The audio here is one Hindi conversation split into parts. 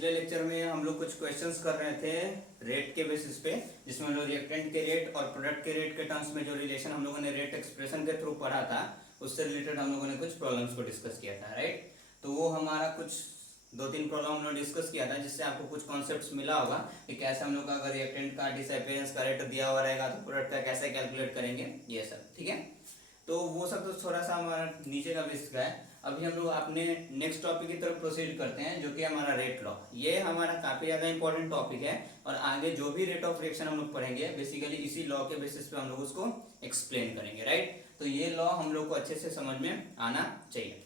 पिछले लेक्चर में हम लोग कुछ क्वेश्चंस कर रहे थे रेट के बेसिस पे, जिसमें हम लोग रिएक्टेंट के रेट और प्रोडक्ट के रेट के टर्म्स में जो रिलेशन हम लोगों ने रेट एक्सप्रेशन के थ्रू पढ़ा था, उससे रिलेटेड हम लोगों ने कुछ प्रॉब्लम्स को डिस्कस किया था, राइट। तो वो हमारा कुछ 2-3 प्रॉब्लम हम लोग डिस्कस किया था, जिससे आपको कुछ कॉन्सेप्ट्स मिला होगा कि कैसे हम लोग का अगर रिएक्टेंट का डिसअपियरेंस का रेट दिया हुआ रहेगा तो प्रोडक्ट का कैसे कैलकुलेट करेंगे, ये सब, ठीक है। तो वो सब तो थोड़ा सा हमारा नीचे का बेसिक का है। अभी हम लोग अपने नेक्स्ट टॉपिक की तरफ प्रोसीड करते हैं, जो कि हमारा रेट लॉ। ये हमारा काफी ज्यादा इंपॉर्टेंट टॉपिक है और आगे जो भी रेट ऑफ रिएक्शन हम लोग पढ़ेंगे बेसिकली इसी लॉ के बेसिस पे हम लोग उसको एक्सप्लेन करेंगे, राइट। तो ये लॉ हम लोग को अच्छे से समझ में आना चाहिए।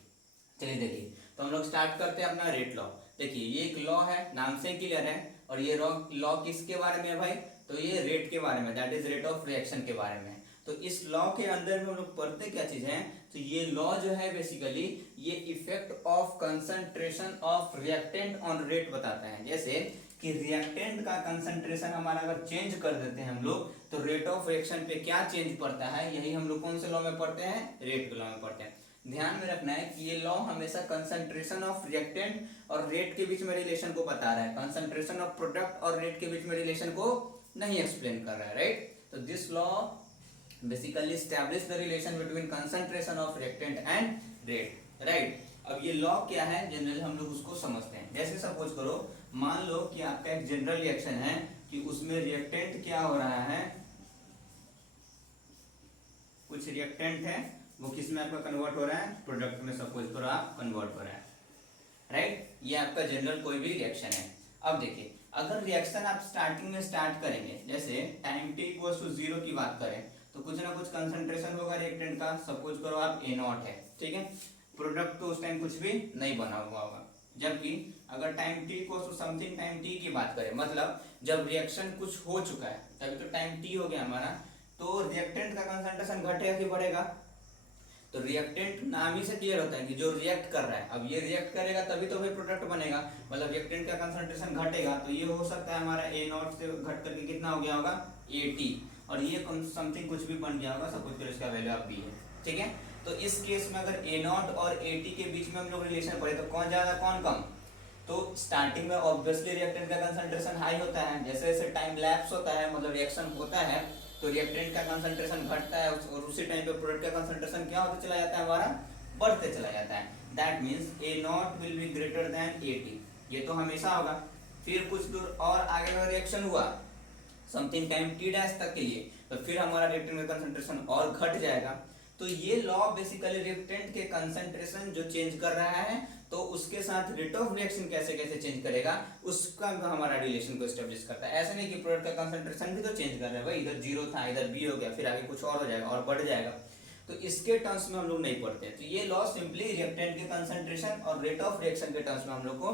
चलिए देखिए, तो हम लोग स्टार्ट करते हैं अपना रेट लॉ। देखिए ये एक लॉ है, नाम से क्लियर है। और ये लॉ किसके बारे में है भाई? तो ये रेट के बारे में, that is rate of reaction के बारे में। तो इस लॉ के अंदर में हम लोग पढ़ते क्या चीज है? तो ये लॉ जो है बेसिकली ये effect of concentration of reactant on rate बताता है। जैसे कि रिएक्टेंट का कंसंट्रेशन हमारा अगर चेंज कर देते हैं हम लोग, तो रेट ऑफ रिएक्शन पे क्या चेंज पड़ता है, यही हम लोग कौन से लॉ में पढ़ते हैं? रेट के लॉ में पढ़ते हैं। ध्यान में रखना है कि ये लॉ हमेशा कंसंट्रेशन ऑफ रिएक्टेंट और रेट के बीच में रिलेशन को बता रहा है, कंसंट्रेशन ऑफ प्रोडक्ट और रेट के बीच में रिलेशन को नहीं एक्सप्लेन कर रहा है, राइट। तो this law basically establish the relation between concentration of reactant and rate, right. अब ये लॉ क्या है, जनरली हम लोग उसको समझते हैं। जैसे सपोज करो, मान लो कि आपका एक जनरल रिएक्शन है कि उसमें रिएक्टेंट क्या हो रहा है, कुछ रिएक्टेंट है वो किस में आपका कन्वर्ट हो रहा है? प्रोडक्ट में सपोज करो आप कन्वर्ट हो रहा है, राइट। ये आपका जनरल कोई भी रिएक्शन है। अब देखिए, अगर रिएक्शन आप स्टार्टिंग में स्टार्ट करेंगे, जैसे टाइम t इक्वल्स टू 0 की बात करें, तो कुछ ना कुछ कंसंट्रेशन होगा रिएक्टेंट का। सपोज करो आप A0 है, ठीक है। प्रोडक्ट तो उस टाइम कुछ भी नहीं बना हुआ होगा। जबकि अगर time t equals to something time t की बात करें, मतलब जब रिएक्शन कुछ हो चुका है, तभी तो टाइम t हो गया हमारा, तो रिएक्टेंट का कंसंट्रेशन घटेगा कि बढ़ेगा? तो रिएक्टेंट नाम ही से क्लियर होता है कि जो रिएक्ट कर रहा है। अब ये रिएक्ट करेगा तभी तो भाई प्रोडक्ट बनेगा, मतलब रिएक्टेंट का कंसंट्रेशन घटेगा, तो ये हो सकता है हमारा A0 से घट करके कितना हो गया होगा? AT, और ये समथिंग कुछ भी बन गया होगा, सपोज करो इसका वैल्यू अब B है, ठीक है। तो इस केस में अगर A0 और AT के बीच में हम लोग रिलेशन पढ़े, तो कौन ज्यादा कौन कम? तो स्टार्टिंग में ऑब्वियसली रिएक्टेंट का कंसंट्रेशन हाई होता है, जैसे जैसे टाइम लैप्स होता है, मतलब रिएक्शन होता है, तो रिएक्टेंट का कंसंट्रेशन घटता है और उसी टाइम पे प्रोडक्ट का कंसंट्रेशन क्या होता चला जाता है? हमारा बढ़ते चला जाता है। That means A0 will be greater than AT, ये तो हमेशा होगा। फिर कुछ दूर और आगे का रिएक्शन हुआ समथिंग टाइम t डैश तक के लिए, तो फिर हमारा रिएक्टेंट का कंसंट्रेशन और घट जाएगा। तो ये लॉ बेसिकली रिएक्टेंट के कंसंट्रेशन जो चेंज कर रहा है, तो उसके साथ रेट ऑफ रिएक्शन कैसे कैसे चेंज करेगा, उसका हमारा रिलेशन को एस्टेब्लिश करता है। ऐसा नहीं कि प्रोडक्ट का कंसंट्रेशन भी तो चेंज कर रहा है भाई, इधर 0 था इधर B हो गया, फिर आगे कुछ और हो जाएगा और बढ़ जाएगा, तो इसके टर्म्स में हम लोग नहीं पढ़ते। तो ये लॉ सिंपली रिएक्टेंट के कंसंट्रेशन और रेट ऑफ रिएक्शन के टर्म्स में हम लोग को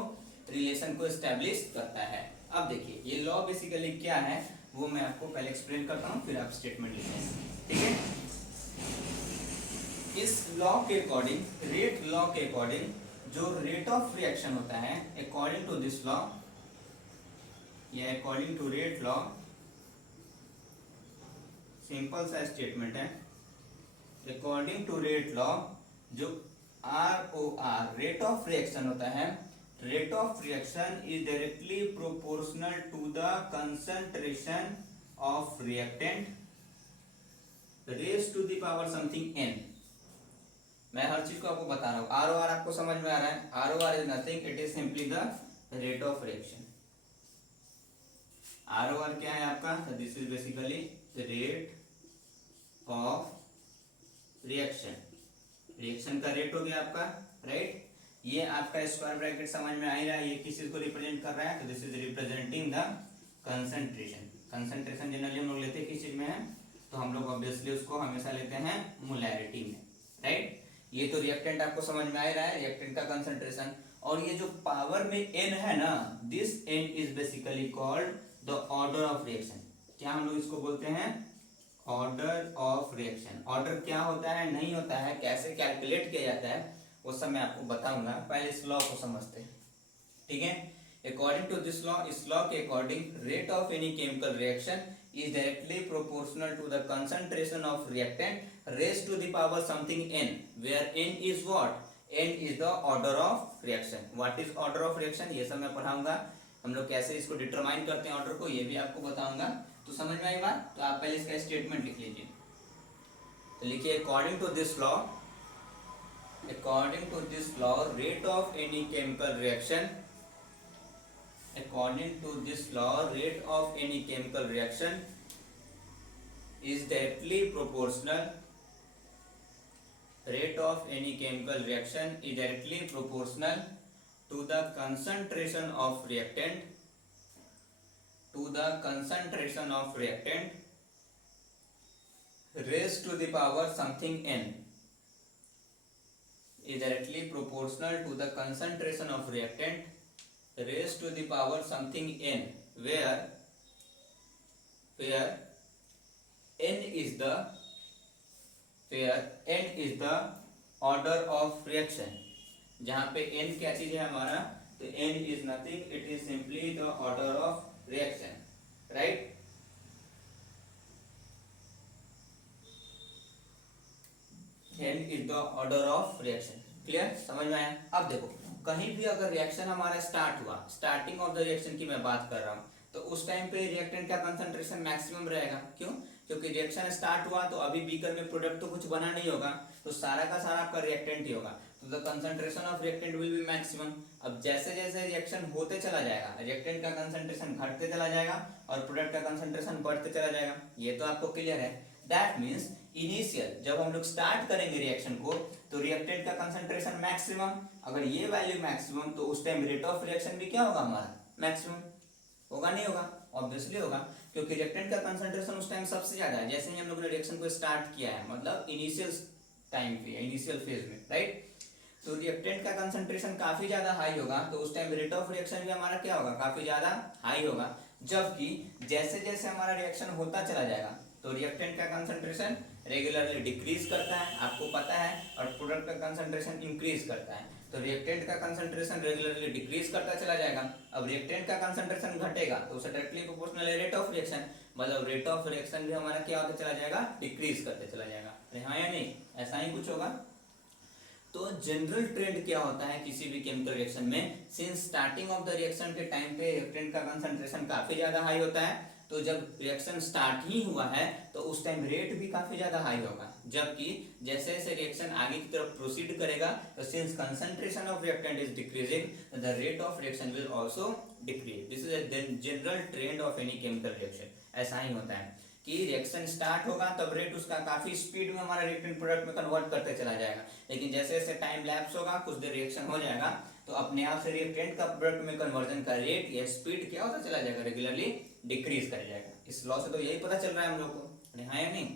रिलेशन को एस्टेब्लिश करता है। अब देखिए ये लॉ बेसिकली क्या है वो मैं आपको पहले एक्सप्लेन करता हूँ, फिर आप स्टेटमेंट लिखेंगे, ठीक है। इस लॉ के अकॉर्डिंग, रेट लॉ के अकॉर्डिंग, जो रेट ऑफ रिएक्शन होता है अकॉर्डिंग टू दिस लॉ, या according to rate law, simple सा स्टेटमेंट है, अकॉर्डिंग टू रेट लॉ, जो ROR रेट ऑफ रिएक्शन होता है, rate of reaction is directly proportional to the concentration of reactant raise to the power something n। मैं हर चीज को आपको बता रहा हूं। ROR आपको समझ में आ रहा है? ROR is nothing, it is simply the rate of reaction. ROR क्या है आपका? This is basically rate of reaction, reaction का रेट हो गया आपका, राइट। ये आपका स्क्वायर ब्रैकेट समझ में आ ही रहा है, ये किस चीज को रिप्रेजेंट कर रहा है? तो this is representing the concentration. Concentration generally हम लोग लेते हैं किस चीज में है? तो हम लोग ऑब्वियसली उसको हमेशा लेते हैं मोलैरिटी में, राइट। ये तो रिएक्टेंट आपको समझ में आ ही रहा है, रिएक्टेंट का कंसंट्रेशन। और ये जो पावर में n है ना, this n is basically called the order of reaction. क्या हम लोग इसको बोलते हैं? Order of reaction. ऑर्डर क्या होता है, नहीं होता है, कैसे कैलकुलेट किया जाता है, वो सब मैं आपको बताऊंगा। पहले इस लॉ को समझते हैं, ठीक है। अकॉर्डिंग टू दिस लॉ, इस लॉ के according rate of any chemical reaction is directly proportional to the concentration of reactant raised to the power something n, where n is what? n is the order of reaction. What is order of reaction ये सब मैं पढ़ाऊंगा, हम लोग कैसे इसको डिटरमाइन करते हैं ऑर्डर को ये भी आपको बताऊंगा। तो समझ में आई बात? तो आप पहले इसका स्टेटमेंट लिख लीजिए। तो लिखिए according to this law, according to this law rate of any chemical reaction, according to this law rate of any chemical reaction is directly proportional, rate of any chemical reaction is directly proportional to the concentration of reactant, to the concentration of reactant raised to the power something n, is directly proportional to the concentration of reactant raised to the power something n, where n is the order of reaction। जहाँ पे n क्या चीज है हमारा, तो n is nothing, it is simply the order of reaction, right? n is the order of reaction, clear? समझ में आया? अब देखो कहीं भी अगर रिएक्शन हमारा स्टार्ट हुआ, स्टार्टिंग ऑफ द रिएक्शन की मैं बात कर रहा हूँ, तो उस टाइम पे रिएक्टेंट का कंसंट्रेशन मैक्सिमम रहेगा। क्यों? क्योंकि रिएक्शन स्टार्ट हुआ तो अभी बीकर में प्रोडक्ट तो कुछ बना नहीं होगा, तो सारा का सारा आपका रिएक्टेंट ही होगा, तो the concentration of reactant will be maximum. अब जैसे जैसे रिएक्शन होते चला जाएगा रिएक्टेंट का कंसंट्रेशन घटते चला जाएगा और प्रोडक्ट का कंसंट्रेशन बढ़ते चला जाएगा। ये तो आपको क्लियर है। दैट मीन्स इनिशियल जब हम लोग स्टार्ट करेंगे रिएक्शन को तो रिएक्टेंट का कंसंट्रेशन मैक्सिमम, अगर ये वैल्यू मैक्सिमम तो उस टाइम रेट ऑफ रिएक्शन भी क्या होगा हमारा, मैक्सिमम होगा, नहीं होगा? ऑब्वियसली होगा, क्योंकि रिएक्टेंट का कंसंट्रेशन उस टाइम सबसे ज्यादा है जैसे ही हम लोग ने रिएक्शन को स्टार्ट किया है, मतलब इनिशियल टाइम पे, इनिशियल फेज में, राइट? तो रिएक्टेंट का कंसंट्रेशन काफी ज्यादा हाई होगा तो उस टाइम रेट ऑफ रिएक्शन भी हमारा क्या होगा, काफी ज्यादा हाई होगा। जबकि जैसे जैसे हमारा रिएक्शन होता चला जाएगा तो रिएक्टेंट का कंसंट्रेशन रेगुलरली डिक्रीज करता है, आपको पता है, और प्रोडक्ट का कंसंट्रेशन इंक्रीज करता है। तो रिएक्टेंट का कंसंट्रेशन रेगुलरली डिक्रीज करता चला जाएगा। अब रिएक्टेंट का कंसंट्रेशन घटेगा तो उसे डायरेक्टली प्रोपोर्शनल है रेट ऑफ रिएक्शन, मतलब रेट ऑफ रिएक्शन भी हमारा क्या होता चला जाएगा, डिक्रीज करते चला जाएगा। अरे हाँ या नहीं? ऐसा ही कुछ होगा। तो जनरल ट्रेंड क्या होता है किसी भी केमिकल रिएक्शन में, since starting of the reaction के टाइम पे रिएक्टेंट का कंसंट्रेशन काफी ज्यादा हाई होता है, तो जब रिएक्शन स्टार्ट ही हुआ है तो उस टाइम रेट भी काफी ज्यादा हाई होगा। जबकि जैसे जैसे रिएक्शन आगे की तरफ प्रोसीड करेगा तो since concentration of reactant is decreasing the rate of reaction will also decrease. This is a general trend of any chemical reaction. ऐसा ही होता है कि रिएक्शन स्टार्ट होगा तब रेट उसका काफी स्पीड में हमारा रिएक्टेंट प्रोडक्ट में कन्वर्ट करते चला जाएगा, लेकिन जैसे जैसे टाइम लैप्स होगा, कुछ देर रिएक्शन हो जाएगा तो अपने आप से रिएक्टेंट का प्रोडक्ट में कन्वर्जन का रेट या स्पीड क्या होता चला जाएगा, रेगुलरली डिक्रीज कर जाएगा। इस लॉ से तो यही पता चल रहा है हम लोग को, हाँ या नहीं?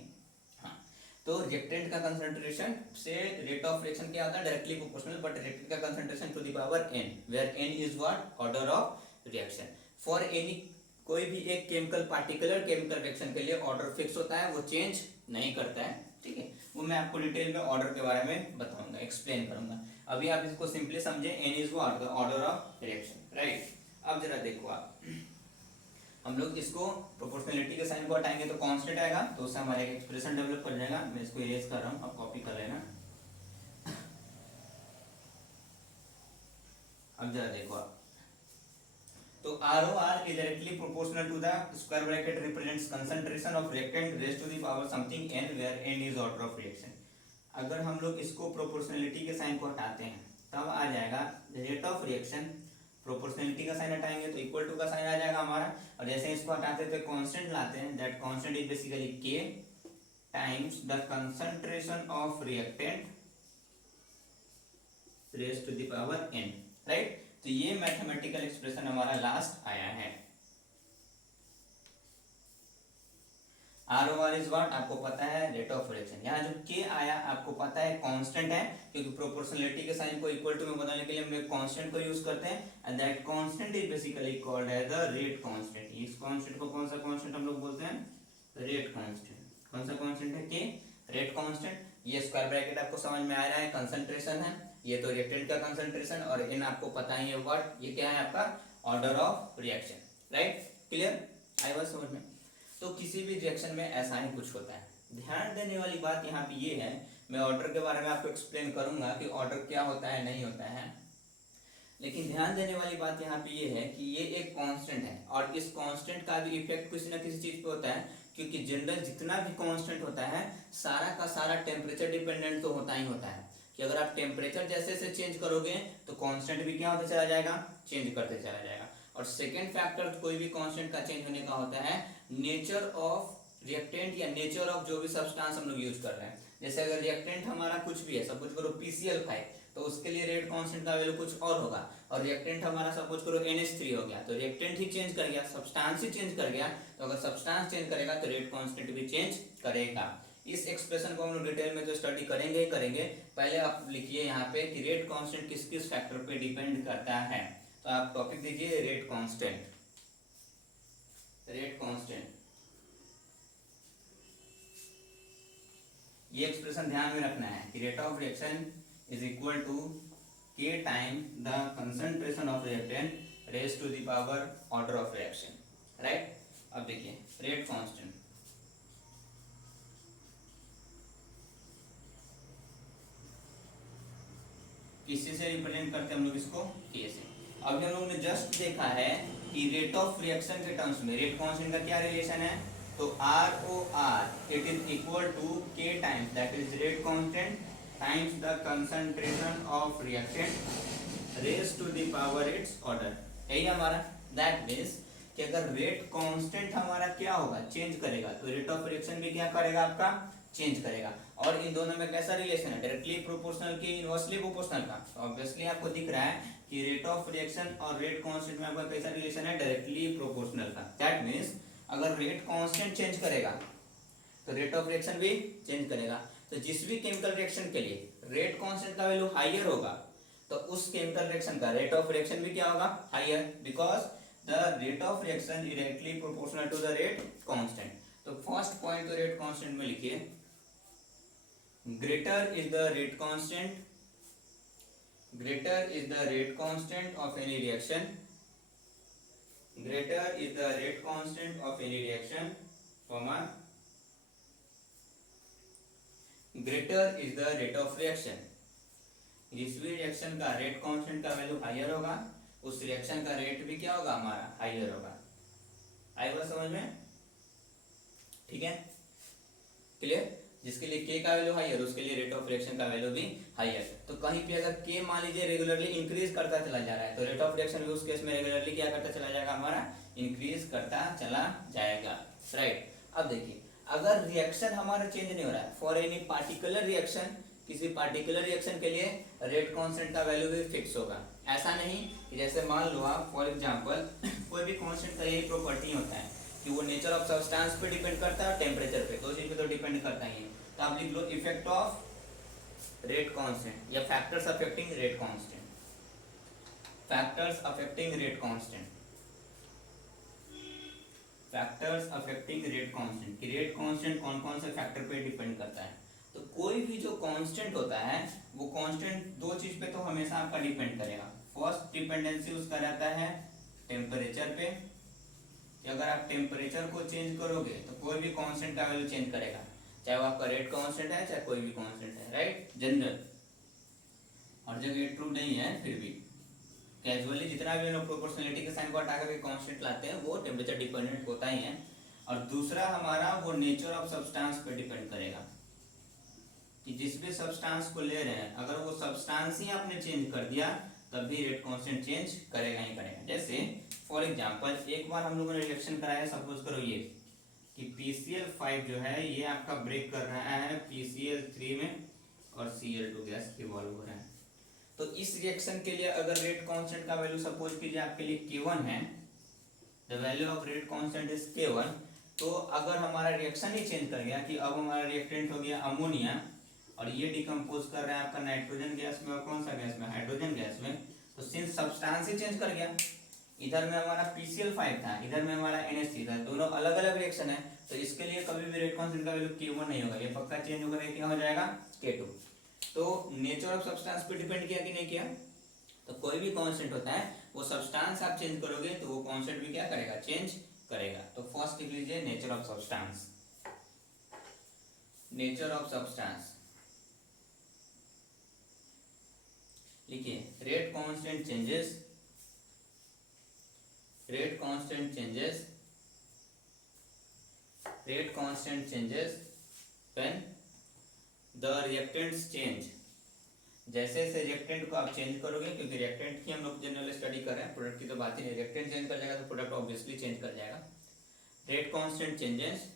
हाँ। तो रिएक्टेंट का कंसंट्रेशन से रेट ऑफ रिएक्शन क्या होता है, डायरेक्टली प्रोपोर्शनल, बट रिएक्टेंट का concentration to the power n, where n is what, order of reaction. For any कोई भी एक केमिकल पार्टिकुलर केमिकल रिएक्शन के लिए ऑर्डर फिक्स होता है, वो चेंज नहीं करता है, ठीक है? वो मैं आपको डिटेल में ऑर्डर के बारे में बताऊंगा, एक्सप्लेन करूंगा। अभी आप इसको सिंपली समझे, n is what, the order of reaction, right? अब जरा देखो आप, हम लोग इसको प्रोपोर्शनलिटी के साइन को हटाएंगे तो कांस्टेंट आएगा, तो उससे हमारा एक एक्सप्रेशन डेवलप कर जाएगा। मैं इसको इरेज कर रहा हूँ, आप कॉपी कर लेना। अब जरा देखो आप, तो ROR is directly proportional to the square bracket represents concentration of reactant raised to the power something n, where n is order of reaction। अगर हम लोग इसको प्रोपोर्शनलिटी के साइन को हटाते हैं तब आ जाएगा रेट ऑफ रिएक्शन। प्रोपोर्शनलिटी का साइन हटाएंगे तो इक्वल टू का साइन आ जाएगा हमारा, और जैसे इसको हटाते तो कांस्टेंट लाते हैं, that constant is basically k times the concentration of reactant raised to the power n, right? तो ये मैथमेटिकल एक्सप्रेशन हमारा लास्ट आया है। ROR इज व्हाट, आपको पता है, रेट ऑफ रिएक्शन। यहाँ जो K आया आपको पता है कांस्टेंट है, क्योंकि प्रोपोर्शनलिटी के साइन को इक्वल टू में बदलने के लिए हम एक कांस्टेंट को यूज करते हैं, and that constant is basically called as the rate constant. इस कांस्टेंट को कौन सा कांस्टेंट हम लोग बोलते हैं, रेट कांस्टेंट। कौन सा कांस्टेंट है, K, रेट कांस्टेंट। ये स्क्वायर ब्रैकेट आपको समझ में आ रहा है, कंसंट्रेशन है, ये तो रिएक्टेंट का कंसंट्रेशन, और इन आपको पता ही है व्हाट, ये क्या है आपका, order of reaction, right? Clear? आई बात समझ में? तो किसी भी रिएक्शन में ऐसा ही कुछ होता है। ध्यान देने वाली बात यहाँ पे ये है मैं ऑर्डर के बारे में आपको एक्सप्लेन करूंगा कि ऑर्डर क्या होता है नहीं होता है। लेकिन ध्यान देने वाली बात यहाँ पे ये है कि ये एक कांस्टेंट है और इस कांस्टेंट का भी इफेक्ट किसी ना किसी चीज पे होता है, क्योंकि जनरल जितना भी कांस्टेंट होता है सारा का सारा टेम्परेचर डिपेंडेंट तो होता ही होता है, कि अगर आप टेम्परेचर जैसे से चेंज करोगे तो कांस्टेंट भी क्या होता चला जाएगा, चेंज करते चला जाएगा। और सेकेंड फैक्टर कोई भी कांस्टेंट का चेंज होने का होता है नेचर ऑफ रिएक्टेंट या नेचर ऑफ जो भी सब्सटेंस हम लोग यूज कर रहे हैं। जैसे अगर रिएक्टेंट हमारा कुछ भी है, सपोज करो PCl5, तो उसके लिए रेट कांस्टेंट का वैल्यू कुछ और होगा, और रिएक्टेंट हमारा सपोज करो NH3 हो गया, तो रिएक्टेंट ही चेंज कर गया, सब्सटेंस ही चेंज कर गया, तो अगर सब्सटेंस चेंज करेगा तो रेट कांस्टेंट भी चेंज करेगा। इस एक्सप्रेशन को हम लोग डिटेल में जो स्टडी करेंगे ही करेंगे। पहले आप लिखिए यहाँ पे कि रेट कांस्टेंट किस किस फैक्टर पे डिपेंड करता है, तो आप टॉपिक दीजिए रेट कांस्टेंट। रेट कांस्टेंट ये एक्सप्रेशन ध्यान में रखना है कि rate of reaction is equal to K time the concentration of reactant raise to the power order of reaction, right. अब देखिए रेट कांस्टेंट किसी से रिप्रेजेंट करते हैं हम लोग इसको, K से। अभी हम लोग ने जस्ट देखा है कि रेट ऑफ रिएक्शन के टर्म्स में रेट कांस्टेंट का क्या रिलेशन है, तो ROR it is equal to K times that is rate constant times the concentration of reactant raise to the power its order. यही हमारा दैट मीन्स कि अगर रेट कांस्टेंट हमारा क्या होगा, चेंज करेगा, तो रेट ऑफ रिएक्शन भी क्या करेगा आपका, चेंज करेगा। और इन दोनों में कैसा रिलेशन है, डायरेक्टली प्रोपोर्शनल की इनवर्सली प्रोपोर्शनल का। तो ऑब्वियसली आपको दिख रहा है कि रेट ऑफ रिएक्शन और रेट कांस्टेंट में आपका कैसा रिलेशन है, डायरेक्टली प्रोपोर्शनल का। दैट मीन्स अगर रेट कांस्टेंट चेंज करेगा तो रेट ऑफ रिएक्शन भी चेंज करेगा। तो जिस भी केमिकल रिएक्शन के लिए रेट कांस्टेंट का वैल्यू हाईयर होगा तो उस केमिकल रिएक्शन का रेट ऑफ रिएक्शन भी क्या होगा, higher, because the rate of reaction is directly proportional to the rate constant. तो फर्स्ट पॉइंट तो रेट कांस्टेंट में लिखिए, greater is the rate constant, greater is the rate constant of any reaction, greater is the rate constant of any reaction, comma greater is the rate of reaction। जिस भी रिएक्शन का रेट कांस्टेंट का वैल्यू हायर होगा उस रिएक्शन का रेट भी क्या होगा, हमारा हायर होगा। आई बात समझ में, ठीक है, क्लियर। जिसके लिए K का वैल्यू हायर उसके लिए रेट ऑफ रिएक्शन का वैल्यू भी हायर। तो कहीं पे अगर K मान लीजिए रेगुलरली इंक्रीज करता चला जा रहा है तो रेट ऑफ रिएक्शन भी उस केस में रेगुलरली क्या करता चला जाएगा, हमारा इंक्रीज करता चला जाएगा, राइट। अब देखिए अगर रिएक्शन हमारा चेंज नहीं हो रहा है फॉर एनी पार्टिकुलर रिएक्शन, किसी पार्टिकुलर रिएक्शन के लिए रेट कांस्टेंट का वैल्यू भी फिक्स होगा। ऐसा नहीं कि जैसे मान लो आप फॉर एग्जांपल कोई भी कांस्टेंट का यही प्रॉपर्टी होता है कि वो नेचर ऑफ सब्सटेंस पे डिपेंड करता है और टेम्परेचर पे, दो चीज पे तो डिपेंड करता ही है। तो आप लिख लो इफेक्ट ऑफ रेट कांस्टेंट या factors affecting rate constant, factors affecting rate constant, factors affecting rate constant कि रेट कांस्टेंट कौन कौन से फैक्टर पे डिपेंड करता है। तो कोई भी जो कांस्टेंट होता है वो कांस्टेंट दो चीज पे तो हमेशा आपका डिपेंड करेगा। फर्स्ट डिपेंडेंसी उसका रहता है टेम्परेचर पे, कि अगर आप टेम्परेचर को चेंज करोगे तो कोई भी कांस्टेंट का वैल्यू चेंज करेगा, चाहे वो आपका रेट कांस्टेंट है चाहे कोई भी कांस्टेंट है, राइट, जनरल। और जब ये ट्रू नहीं है फिर भी कैजुअली जितना भी लोग प्रोपोर्शनलिटी के साइन को हटा करके कांस्टेंट लाते हैं वो टेम्परेचर डिपेंडेंट होता ही है। और दूसरा हमारा वो नेचर ऑफ सब्सटेंस पे डिपेंड करेगा कि जिस भी सब्सटेंस को ले रहे हैं अगर वो सब्सटेंस ही आपने चेंज कर दिया तब भी रेट कांस्टेंट चेंज करेगा ही करेगा। जैसे फॉर एग्जांपल एक बार हम लोगों ने रिएक्शन कराया, सपोज करो ये कि PCl5 जो है ये आपका ब्रेक कर रहा है PCl3 में और Cl2 गैस इवॉल्व हो रहा है। तो इस रिएक्शन के लिए अगर रेट कांस्टेंट का वैल्यू सपोज कीजिए आपके लिए K1 है, the value of rate constant is K1, तो अगर हमारा रिएक्शन ही चेंज कर गया कि अब हमारा रिएक्टेंट हो गया अमोनिया और ये डिकम्पोज कर रहा है आपका नाइट्रोजन गैस में और कौन सा गैस में, हाइड्रोजन गैस में, तो सिंस सब्सटेंस ही चेंज कर गया, इधर में हमारा PCl5 था इधर में हमारा NH3 था, दोनों अलग अलग रिएक्शन है, तो इसके लिए कभी भी रेट कांस्टेंट का वैल्यू K1 नहीं होगा, ये पक्का चेंज होगा, क्या हो जाएगा K2। तो नेचर ऑफ सब्सटेंस पे डिपेंड किया कि नहीं किया, तो कोई भी कांस्टेंट होता है वो सब्सटेंस आप चेंज करोगे तो वो कांस्टेंट भी क्या करेगा, चेंज करेगा। तो फर्स्ट लिख लीजिए nature of substance, nature of substance, देखिए rate constant changes, rate constant changes, rate constant changes when the reactants change. जैसे जैसे रिएक्टेंट को आप चेंज करोगे, क्योंकि रिएक्टेंट की हम लोग जनरल स्टडी कर रहे हैं, प्रोडक्ट की तो बात ही नहीं, रिएक्टेंट चेंज कर जाएगा तो प्रोडक्ट ऑब्वियसली चेंज कर जाएगा। Rate constant changes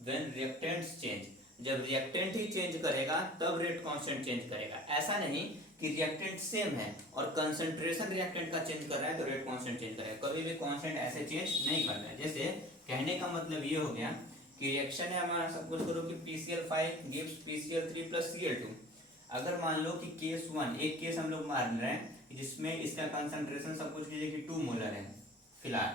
when reactants change, जब रिएक्टेंट ही चेंज करेगा तब रेट कांस्टेंट चेंज करेगा। ऐसा नहीं कि रिएक्टेंट सेम है और कंसंट्रेशन रिएक्टेंट का चेंज कर रहा है तो रेट कांस्टेंट चेंज करेगा, कभी भी कांस्टेंट ऐसे चेंज नहीं करना है। जैसे कहने का मतलब ये हो गया कि रिएक्शन है हमारा, सपोज करो कि PCl5 gives PCl3 plus Cl2। अगर मान लो कि केस 1, एक केस हम लोग मान रहे हैं जिसमें इसका कंसंट्रेशन सपोज कीजिए कि 2 मोलर है फिलहाल,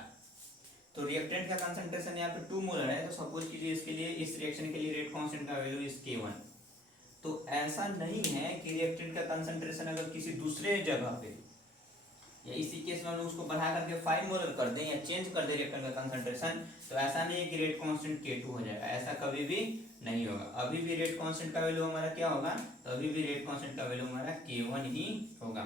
तो रिएक्टेंट का कंसंट्रेशन यहाँ पे 2 मोलर है, तो सपोज कीजिए इसके लिए, इस रिएक्शन के लिए रेट कांस्टेंट का वैल्यू इज K1। तो ऐसा नहीं है कि रिएक्टेंट का कंसंट्रेशन अगर किसी दूसरे जगह पे या इसी केस में हम लोग उसको बढ़ा करके 5 मोलर कर दें या चेंज कर दें रिएक्टेंट का कंसंट्रेशन, तो ऐसा नहीं है कि रेट कांस्टेंट K2 हो जाएगा, ऐसा कभी भी नहीं होगा। अभी भी रेट कांस्टेंट का वैल्यू हमारा क्या होगा, तो अभी भी रेट कांस्टेंट का वैल्यू हमारा K1 ही होगा।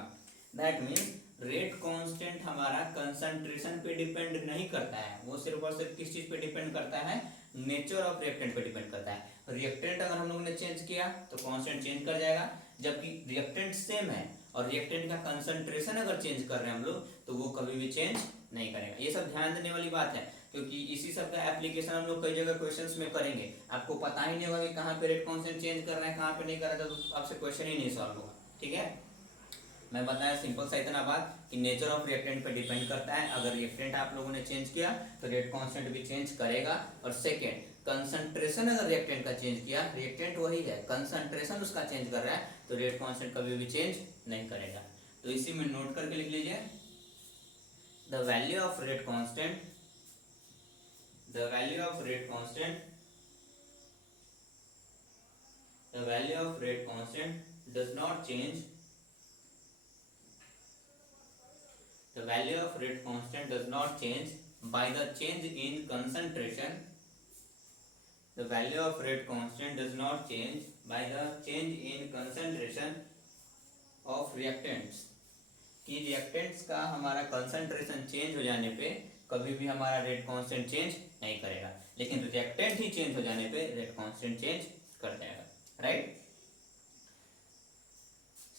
दैट मीन्स रेट कांस्टेंट हमारा कंसंट्रेशन पे डिपेंड नहीं करता है, वो सिर्फ और सिर्फ किस चीज पे डिपेंड करता है, नेचर ऑफ रिएक्टेंट पे डिपेंड करता है। रिएक्टेंट अगर हम लोगों ने चेंज किया तो कांस्टेंट चेंज कर जाएगा, जबकि रिएक्टेंट सेम है और रिएक्टेंट का कंसंट्रेशन अगर चेंज कर रहे हैं हम लोग तो वो कभी भी चेंज नहीं करेगा। ये सब ध्यान देने वाली बात है, क्योंकि इसी सब का एप्लीकेशन हम लोग कई जगह क्वेश्चंस में करेंगे, आपको पता ही नहीं होगा कि कहाँ पे रेट कांस्टेंट चेंज कर रहा है कहाँ पे नहीं कर रहा है, तो आपसे क्वेश्चन ही नहीं सॉल्व होगा। ठीक है, मैं बताया सिंपल सा इतना बात कि नेचर ऑफ रिएक्टेंट पे डिपेंड करता है। अगर रिएक्टेंट आप लोगों ने चेंज किया तो रेट कांस्टेंट भी चेंज करेगा। और सेकेंड, कंसंट्रेशन अगर रिएक्टेंट का चेंज किया, रिएक्टेंट वही है, कंसंट्रेशन उसका चेंज कर रहा है तो रेट कांस्टेंट कभी भी चेंज नहीं करेगा। तो इसी में नोट करके लिख लीजिए, the value of rate constant, the value of rate constant, the value of rate constant does not change, the value of rate constant does not change by the change in concentration, the value of rate constant does not change by the change in concentration of reactants, कि रिएक्टेंट्स का हमारा कंसंट्रेशन चेंज हो जाने पे कभी भी हमारा रेट कांस्टेंट चेंज नहीं करेगा, लेकिन रिएक्टेंट ही चेंज हो जाने पे रेट कांस्टेंट चेंज कर जाएगा। राइट,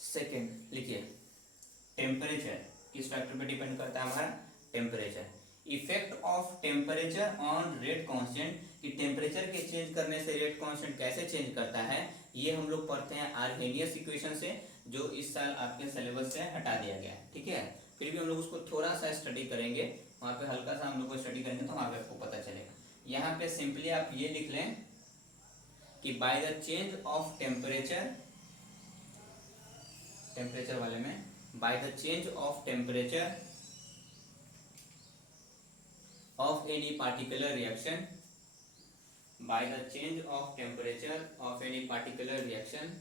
सेकेंड लिखिए, टेम्परेचर किस फैक्टर पे डिपेंड करता है हमारा, temperature. Effect of temperature on rate constant, कि टेम्परेचर के चेंज करने से रेट कांस्टेंट कैसे चेंज करता है, ये हम लोग पढ़ते हैं आर्हेनियस इक्वेशन से, जो इस साल आपके सिलेबस से हटा दिया गया है। ठीक है, फिर भी हम लोग उसको थोड़ा सा स्टडी करेंगे, वहाँ पे हल्का सा हम लोग को स्टडी करेंगे तो वहाँ पे आपको पता चलेगा। यहाँ पे सिंपली आप ये लिख लें कि bye the change of temperature, temperature वाले में, by the change of temperature of any particular reaction, by the change of temperature of any particular reaction,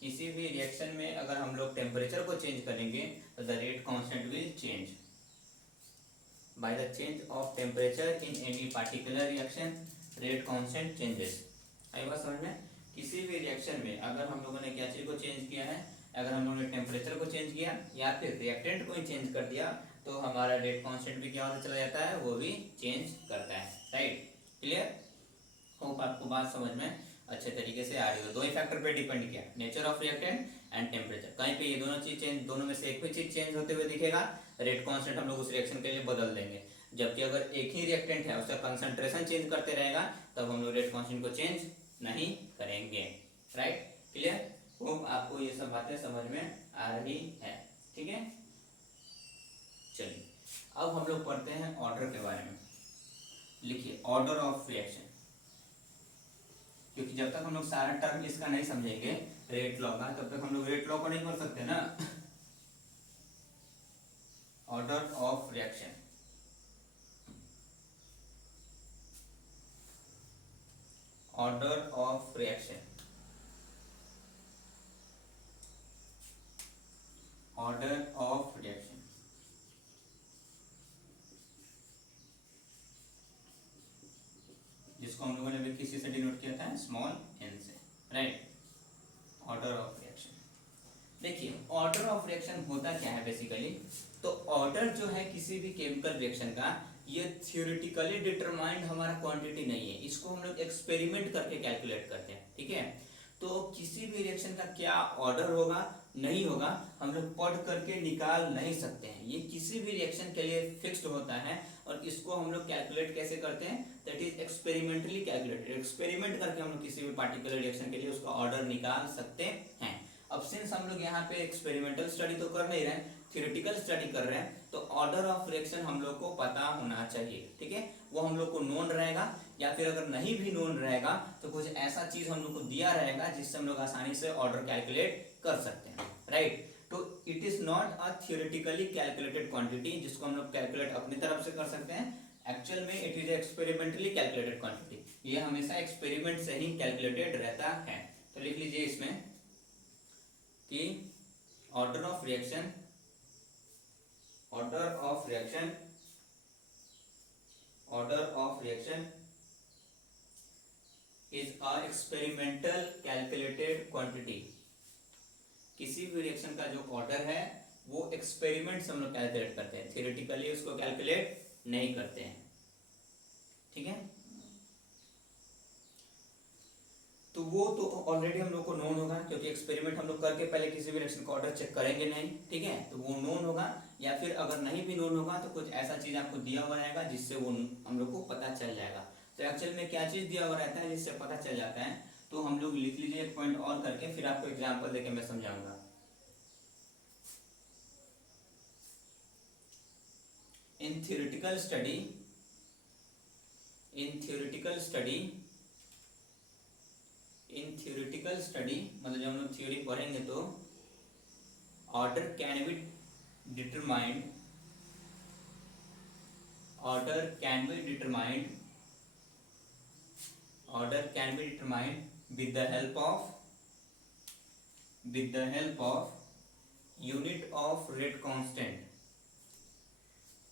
किसी भी रिएक्शन में अगर हम लोग टेम्परेचर को चेंज करेंगे तो the rate constant will change. By the change of temperature in any particular reaction rate constant changes. आई बात समझ में, किसी भी रिएक्शन में अगर हम लोगों ने क्या चीज को चेंज किया है, अगर हम लोगों ने टेम्परेचर को चेंज किया या फिर रिएक्टेंट को ही चेंज कर दिया तो हमारा रेट कांस्टेंट भी क्या होता चला जाता है, वो भी चेंज करता है। राइट, क्लियर, होप आपको बात समझ में अच्छे तरीके से आ रही हो। दो ही फैक्टर पे डिपेंड किया, nature of reactant and temperature. कहीं पे ये दोनों चीज चेंज, दोनों में से एक भी चीज चेंज होते हुए दिखेगा, रेट कांस्टेंट हम लोग उस रिएक्शन के लिए बदल देंगे। जबकि अगर एक ही रिएक्टेंट है उसका कंसंट्रेशन चेंज करते रहेगा तब हम लोग रेट कांस्टेंट को चेंज नहीं करेंगे। राइट, क्लियर, होप आपको ये सब बातें समझ में आ रही है। ठीक है, चलिए अब हम लोग पढ़ते हैं ऑर्डर के बारे में। लिखिए ऑर्डर ऑफ रिएक्शन, क्योंकि जब तक हम लोग सारा टर्म इसका नहीं समझेंगे रेट लॉ का, तब तक हम लोग रेट लॉ को नहीं पढ़ सकते ना। Order of reaction, order of reaction, order of reaction, जिसको हम लोगों ने भी किसी से डिनोट किया था, स्मॉल एन से। Right, order of reaction. देखिए ऑर्डर ऑफ रिएक्शन होता क्या है बेसिकली, तो ऑर्डर जो है किसी भी केमिकल रिएक्शन का, ये थियोरेटिकली डिटरमाइंड हमारा क्वांटिटी नहीं है, इसको हम लोग एक्सपेरिमेंट करके कैलकुलेट करते हैं, ठीक है। तो किसी भी रिएक्शन का क्या ऑर्डर होगा नहीं होगा हम लोग पढ़ करके निकाल नहीं सकते हैं, ये किसी भी रिएक्शन के लिए फिक्स्ड होता है, और इसको हम लोग कैलकुलेट कैसे करते हैं, that is experimentally calculated, experiment करके हम लोग किसी भी पार्टिकुलर रिएक्शन के लिए उसका ऑर्डर निकाल सकते हैं। अब सिंस हम लोग यहाँ पे एक्सपेरिमेंटल स्टडी तो कर नहीं रहे हैं, थियोरेटिकल स्टडी कर रहे हैं, तो ऑर्डर ऑफ रिएक्शन हम लोग को पता होना चाहिए, ठीक है, वो हम लोग को नोन रहेगा, या फिर अगर नहीं भी नोन रहेगा तो कुछ ऐसा चीज हम लोग को दिया रहेगा जिससे हम लोग आसानी से ऑर्डर कैलकुलेट कर सकते हैं, राइट। तो it is not a theoretically calculated quantity जिसको हम लोग कैलकुलेट अपनी तरफ से कर सकते हैं, एक्चुअल में it is experimentally calculated quantity, ये हमेशा एक्सपेरिमेंट से ही कैलकुलेटेड रहता है। तो लिख लीजिए इसमें कि order of reaction is a experimental calculated quantity, किसी भी रिएक्शन का जो ऑर्डर है वो एक्सपेरिमेंट से हम लोग कैलकुलेट करते हैं, थियोरेटिकली उसको कैलकुलेट नहीं करते हैं, ठीक है। तो वो तो ऑलरेडी हम लोग को नोन होगा, क्योंकि एक्सपेरिमेंट हम लोग करके पहले किसी भी रिएक्शन का ऑर्डर चेक करेंगे नहीं, ठीक है, तो वो नोन होगा, या फिर अगर नहीं भी नोन होगा तो कुछ ऐसा चीज आपको दिया हुआ रहेगा जिससे वो हम लोग को पता चल जाएगा। तो एक्चुअल में क्या चीज दिया हुआ रहता है जिससे पता चल जाता है, तो हम लोग लिख लीजिए एक पॉइंट और करके, फिर आपको एग्जाम्पल देके मैं समझाऊंगा। इन थियोरेटिकल स्टडी मतलब जब हम लोग थ्योरी पढ़ेंगे तो order can be determined with the help of unit of rate constant.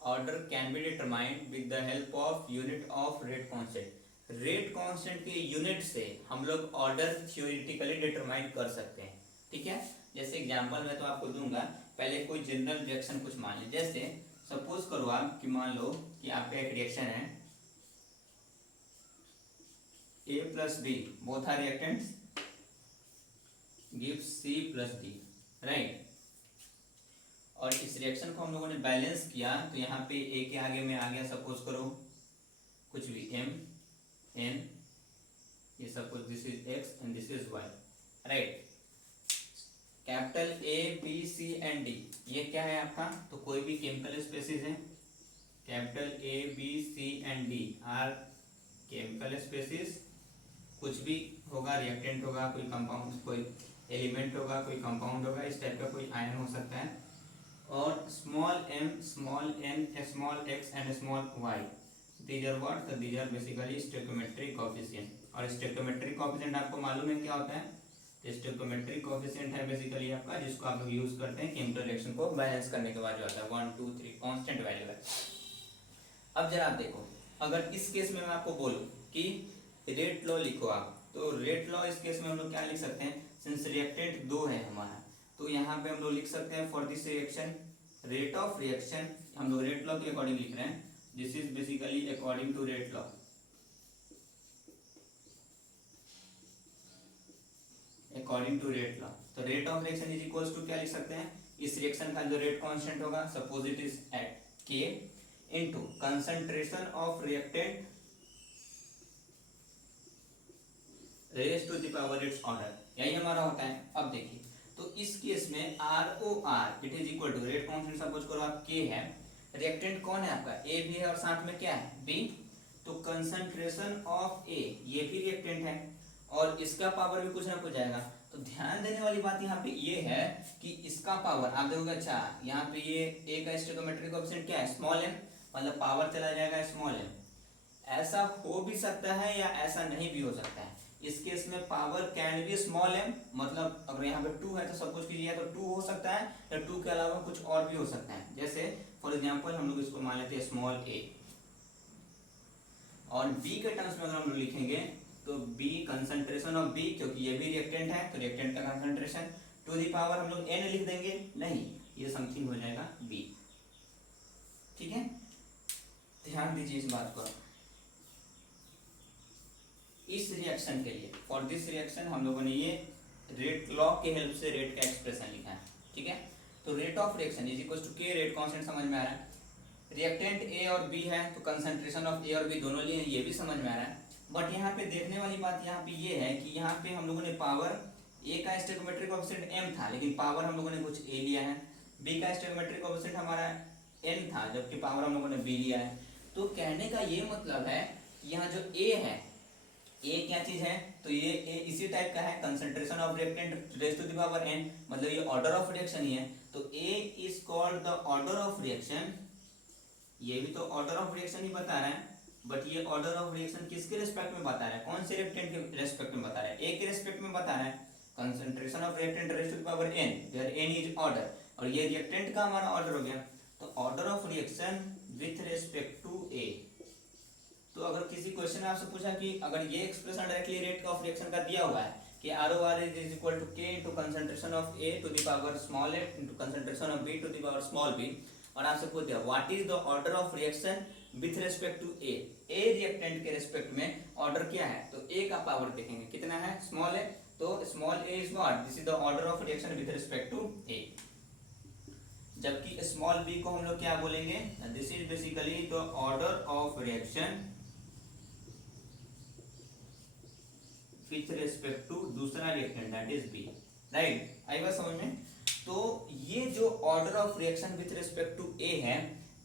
Order can be determined with the help of unit of rate constant. Rate constant के यूनिट से हम लोग ऑर्डर थियोरेटिकली डिटरमाइन कर सकते हैं, ठीक है। जैसे एग्जांपल मैं तो आपको दूंगा, पहले कोई जनरल रिएक्शन कुछ मान लीजिए, जैसे सपोज करो आप कि मान लो कि आपका एक रिएक्शन है A plus B, both are reactants, gives C plus D, right. और इस रिएक्शन को हम लोगों ने बैलेंस किया, तो यहाँ पे A के आगे में आ गया सपोज करो कुछ भी M N, ये suppose this is X and this is Y, right. Capital A B C and D ये क्या है आपका, तो कोई भी केमिकल स्पेसीज है, capital A B C and D are chemical species, कुछ भी होगा, रिएक्टेंट होगा, कोई कंपाउंड, कोई एलिमेंट होगा, कोई कंपाउंड होगा, इस टाइप का कोई आयन हो सकता है। और small m, small n, small x and small y, these are what, तो these are basically stoichiometric coefficient. और स्टोइकियोमेट्रिक कोएफिशिएंट आपको मालूम है क्या होता है, स्टोइकियोमेट्रिक कोएफिशिएंट है बेसिकली आपका जिसको आप लोग यूज करते हैं केमिकल रिएक्शन को बैलेंस करने के बाद जो आता है 1 2 3 कांस्टेंट वैल्यू है। अब जरा आप देखो, अगर इस केस में मैं आपको बोलूं कि रेट लॉ लिखो आप, तो रेट लॉ इस केस में हम लोग क्या लिख सकते हैं, सिंस रिएक्टेंट 2 है हमारा, तो यहाँ पे हम लोग लिख सकते हैं for this reaction rate of reaction, हम लोग रेट लॉ के अकॉर्डिंग लिख रहे हैं, this is basically according to rate law, according to rate law. तो rate of reaction is equals to क्या लिख सकते हैं, इस रिएक्शन का जो रेट कांस्टेंट होगा, suppose it is at K into concentration of reactant raise to the power its order, यही हमारा होता है। अब देखिए, तो इस केस में ROR it is equal to rate constant suppose करो आप K है, रिएक्टेंट कौन है आपका A भी है और साथ में क्या है B, तो कंसंट्रेशन ऑफ A ये भी रिएक्टेंट है और इसका पावर भी कुछ ना कुछ आएगा। तो ध्यान देने वाली बात यहाँ पे ये है कि इसका पावर आप देखोगे, अच्छा यहाँ पे ये A का स्टोइकियोमेट्रिक कोएफिशिएंट क्या है, स्मॉल m, मतलब पावर चला जाएगा स्मॉल m। ऐसा हो भी सकता है या ऐसा नहीं भी हो सकता है, इस केस में power can be small m, मतलब अगर यहाँ पे 2 है तो सपोज कीजिए तो 2 हो सकता है, या 2 के अलावा कुछ और भी हो सकता है। जैसे फॉर एग्जांपल हम लोग इसको मान लेते हैं स्मॉल a, और b के टर्म्स में अगर हम लोग लिखेंगे तो b कंसंट्रेशन ऑफ b, क्योंकि ये भी रिएक्टेंट है तो रिएक्टेंट का कंसंट्रेशन, टू द पावर हम लोग n लिख देंगे, नहीं, ये समथिंग हो जाएगा b। ठीक है, ध्यान दीजिए इस बात को। इस रिएक्शन के लिए, फॉर दिस रिएक्शन हम लोगों ने ये रेट लॉ के हेल्प से रेट का एक्सप्रेशन लिखा है। ठीक है, तो rate of reaction is equal to K, rate constant समझ में आ रहा है। रिएक्टेंट ए और बी है तो कंसंट्रेशन ऑफ ए और बी दोनों लिए ये भी समझ में आ रहा है। बट यहाँ पे देखने वाली बात यहाँ पे ये है कि यहाँ पे हम लोगों ने पावर ए का स्टोइकोमेट्रिक कोएफिशिएंट m था, लेकिन पावर हम लोगों ने कुछ a लिया है। b का स्टोइकोमेट्रिक कोएफिशिएंट हमारा n था, जबकि पावर हम लोगों ने b लिया है। तो कहने का ये मतलब है यहाँ जो a है, a क्या चीज है, तो ये a इसी टाइप का है, concentration of reactant raise to the power n, मतलब ये ऑर्डर ऑफ रिएक्शन ही है। तो a is called the order of reaction, ये भी तो ऑर्डर ऑफ रिएक्शन ही बता रहा है, बट ये ऑर्डर ऑफ रिएक्शन किसके रिस्पेक्ट में बता रहा है, कौन से रिएक्टेंट के रिस्पेक्ट में बता रहा है, ए के रिस्पेक्ट में बता रहा है। Concentration of reactant raise to the power n, where n is order, और ये रिएक्टेंट का हमारा ऑर्डर हो गया। तो order of reaction with respect to A. तो अगर किसी क्वेश्चन में आपसे पूछा कि अगर ये expression directly rate of reaction का दिया हुआ है कि ROR is equal to k into concentration of a to the power small a into concentration of b to the power small b, और आपसे पूछ दिया what is the order of reaction with respect to a, a reactant के रिस्पेक्ट में ऑर्डर क्या है, तो a का पावर देखेंगे कितना है, स्मॉल a, तो small a is what, this is the order of reaction with respect to a। जबकि स्मॉल b को हम लोग क्या बोलेंगे, this is basically the order of reaction with respect to दूसरा reactant that is b, right, आई बात समझ में। तो ये जो order of reaction with respect to a है,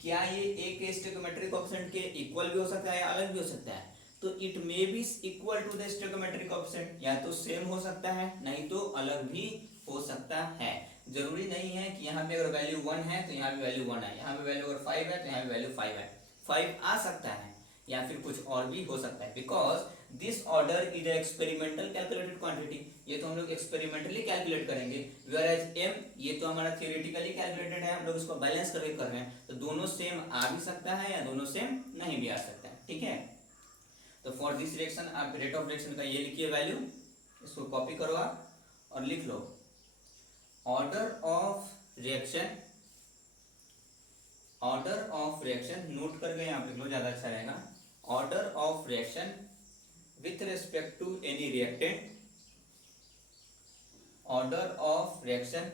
क्या ये a के स्टोइकोमेट्रिक कोएफिशिएंट के इक्वल भी हो सकता है या अलग भी हो सकता है, तो it may be equal to the stoichiometric coefficient, या तो सेम हो सकता है नहीं तो अलग भी हो सकता है। जरूरी नहीं है कि यहाँ पे अगर वैल्यू 1 है तो यहाँ पे वैल्यू 1 है, यहाँ पे वैल्यू अगर 5 है तो यहाँ पे वैल्यू 5 है, 5 आ सकता है या फिर कुछ और भी हो सकता है, because this order is experimental calculated quantity, ये तो हम लोग एक्सपेरिमेंटली कैलकुलेट करेंगे, whereas m ये तो हमारा थियोरेटिकली कैलकुलेटेड है, हम लोग इसको बैलेंस करके कर रहे हैं, तो दोनों सेम आ भी सकता है या दोनों सेम नहीं भी आ सकता है। ठीक है, तो फॉर दिस रिएक्शन आप रेट ऑफ रिएक्शन का ये लिखिए वैल्यू, इसको कॉपी करो आप और लिख लो order of reaction, order of reaction note करके यहाँ पे लिख लो, ज्यादा अच्छा रहेगा। Order of reaction with respect to any reactant, order of reaction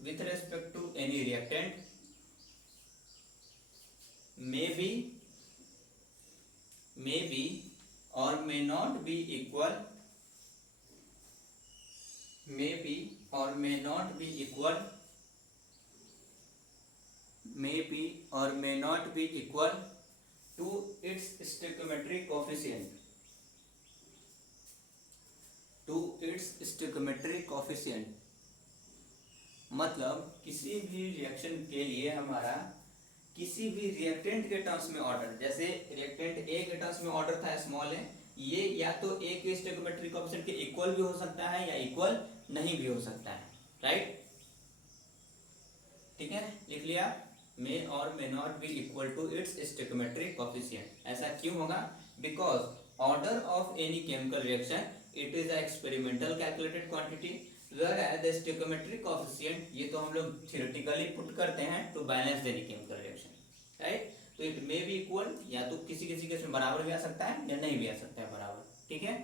with respect to any reactant may be or may not be equal, may be or may not be equal, may be or may not be equal to its stoichiometric coefficient, to its stoichiometric coefficient. मतलब किसी भी रिएक्शन के लिए हमारा किसी भी रिएक्टेंट के टर्म्स में ऑर्डर, जैसे रिएक्टेंट ए के टर्म्स में ऑर्डर था स्मॉल है, ये या तो ए के स्टोइकोमेट्रिक कोएफिशिएंट के इक्वल भी हो सकता है या इक्वल नहीं भी हो सकता है, राइट। ठीक है, लिख लिया, मे और may not be equal to its stoichiometric coefficient. ऐसा क्यों होगा, because order of any chemical reaction it is a experimental calculated quantity, whereas the stoichiometric coefficient ये तो हम लोग theoretically put करते हैं to balance the chemical reaction, right। तो it may be equal, या तो किसी किसी केस में बराबर भी आ सकता है या नहीं भी आ सकता है बराबर। ठीक है,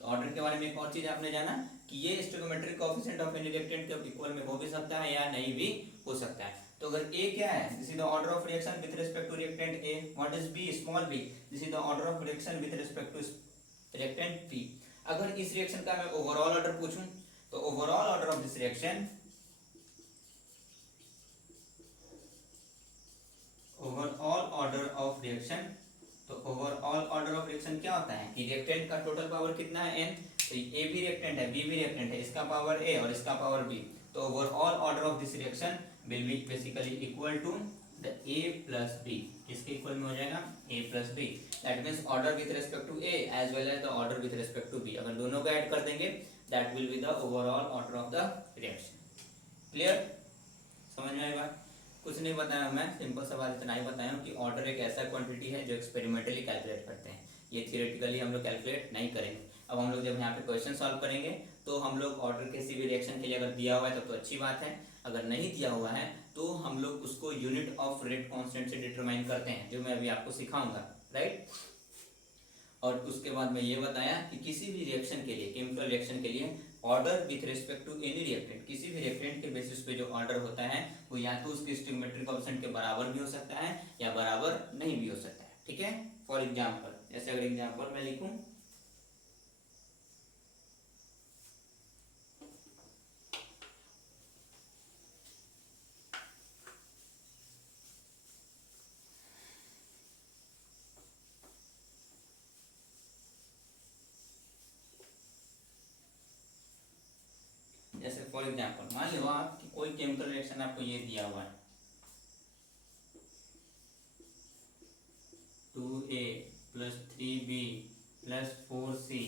तो ऑर्डर के बारे में एक और चीज आपने जाना कि ये stoichiometric coefficient of any reactant के इक्वल में हो भी सकता है या नहीं भी हो सकता है। तो अगर A क्या है, this is the order of reaction with respect to reactant A, what is B, small b, this is the order of reaction with respect to reactant P। अगर इस रिएक्शन का मैं ओवरऑल ऑर्डर पूछूं तो overall order of this reaction, overall order of reaction, तो ओवरऑल ऑर्डर ऑफ रिएक्शन क्या होता है कि रिएक्टेंट का टोटल पावर कितना है n, तो A भी रिएक्टेंट है B भी रिएक्टेंट है, इसका पावर A और इसका पावर B, तो overall order of this reaction will be basically equal to the A plus B, इसके इक्वल में हो जाएगा A plus B, that means order with respect to A as well as the order with respect to B, अगर दोनों को ऐड कर देंगे that will be the overall order of the reaction. Clear, समझ में आई बात। कुछ नहीं बताया मैं, सिंपल सा बात इतना ही बताया हूँ कि ऑर्डर एक ऐसा क्वांटिटी है जो एक्सपेरिमेंटली कैलकुलेट करते हैं, ये थियोरेटिकली हम लोग कैलकुलेट नहीं करेंगे। अब हम लोग जब यहाँ पे क्वेश्चन सॉल्व करेंगे तो हम लोग ऑर्डर किसी भी रिएक्शन के लिए अगर दिया हुआ है तब तो अच्छी बात है, अगर नहीं दिया हुआ है तो हम लोग उसको यूनिट ऑफ रेट कांस्टेंट से डिटरमाइन करते हैं, जो मैं अभी आपको सिखाऊंगा, राइट। और उसके बाद मैं ये बताया कि किसी भी रिएक्शन के लिए, केमिकल रिएक्शन के लिए order with respect to any reactant, किसी भी रिएक्टेंट के बेसिस पे जो ऑर्डर होता है वो या तो उसके स्टोइकियोमेट्रिक कोएफिशिएंट के बराबर भी हो सकता है या बराबर नहीं भी हो सकता है, ठीक है। फॉर एग्जांपल, जैसे अगर एग्जांपल मैं लिखूं, जैसे फॉर एग्जांपल मान लो आप कि कोई केमिकल रिएक्शन आपको ये दिया हुआ है 2A + 3B + 4C